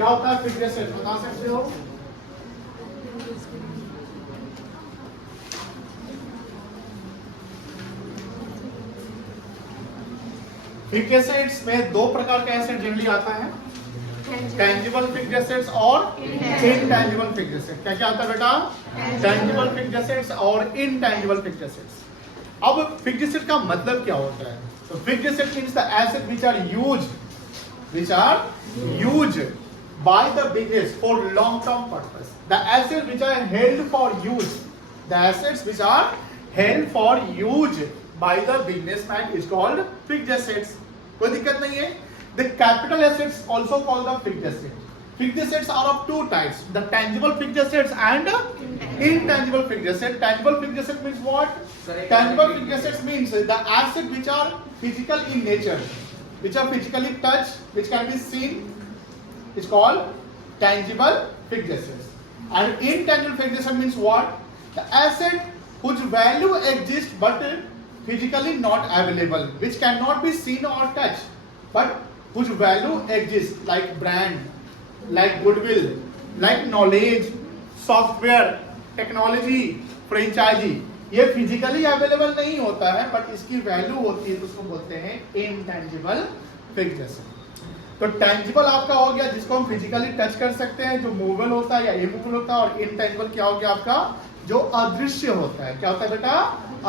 क्या होता है फिक्स्ड एसेट्स, बता सकते हो? फिक्स्ड एसेट्स में दो प्रकार का एसेट जनरली आता है, टेंजिबल फिक्स्ड एसेट्स और इनटेंजिबल फिक्स्ड एसेट्स। क्या क्या आता है बेटा? टेंजिबल फिक्स्ड एसेट्स और इनटेंजिबल फिक्स्ड एसेट्स। अब फिक्स्ड एसेट का मतलब क्या होता है? तो fixed asset means the asset which are used by the business for long term purpose. The assets which are held for use, the assets which are held for use by the businessman is called fixed assets. कोई दिक्कत नहीं है। The capital assets also called the fixed assets. Fixed assets are of two types: the tangible fixed assets and intangible fixed assets. Tangible fixed assets means what? Tangible fixed assets means the assets which are physical in nature, which are physically touched, which can be seen. It's called tangible fixed assets. And intangible fixed asset means what? The asset whose value exists but physically not available, which cannot be seen or touched, but whose value exists, like brand, like goodwill, like knowledge, software, technology, franchisee. ये physically available नहीं होता है but इसकी value होती है, तो उसको बोलते हैं इनटेंजिबल फिक्स्ड एसेट। तो टेंजिबल आपका हो गया जिसको हम फिजिकली टच कर सकते हैं, जो मूवेबल होता है या इमूवेबल होता है, और इनटेंजिबल क्या हो गया आपका? जो अदृश्य होता है। क्या होता है बेटा?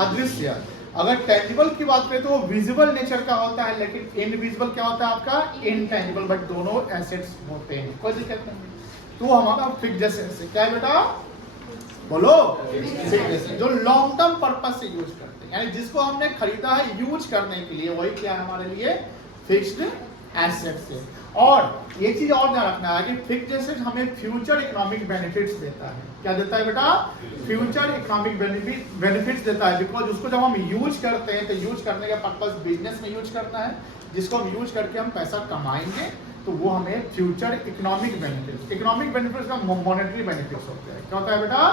अदृश्य। अगर टेंजिबल की बात करें तो वो विजिबल नेचर का होता है, लेकिन इनविजिबल क्या होता है आपका? इनटेंजिबल। बट दोनों एसेट्स होते हैं, कोई दिक्कत नहीं। तो हमारा फिक्स्ड एसेट से क्या है बेटा? बोलो। फिक्स्ड एसेट जो लॉन्ग टर्म पर्पस से यूज करते हैं, यानी जिसको हमने खरीदा है यूज करने के लिए, वही क्या है हमारे लिए? फिक्स्ड एसेट्स है। और ये चीज और ध्यान रखना है कि फिक्स्ड एसेट हमें फ्यूचर इकोनॉमिक बेनिफिट्स देता है। क्या देता है बेटा? फ्यूचर इकोनॉमिक बेनिफिट्स देता है, बिकॉज उसको जब हम यूज करते हैं तो यूज करने का पर्पस बिजनेस में यूज करना है, जिसको हम यूज करके हम पैसा कमाएंगे, तो वो हमें फ्यूचर इकोनॉमिक बेनिफिट्स का मॉनेटरी बेनिफिट्स होते हैं। क्या होता है बेटा?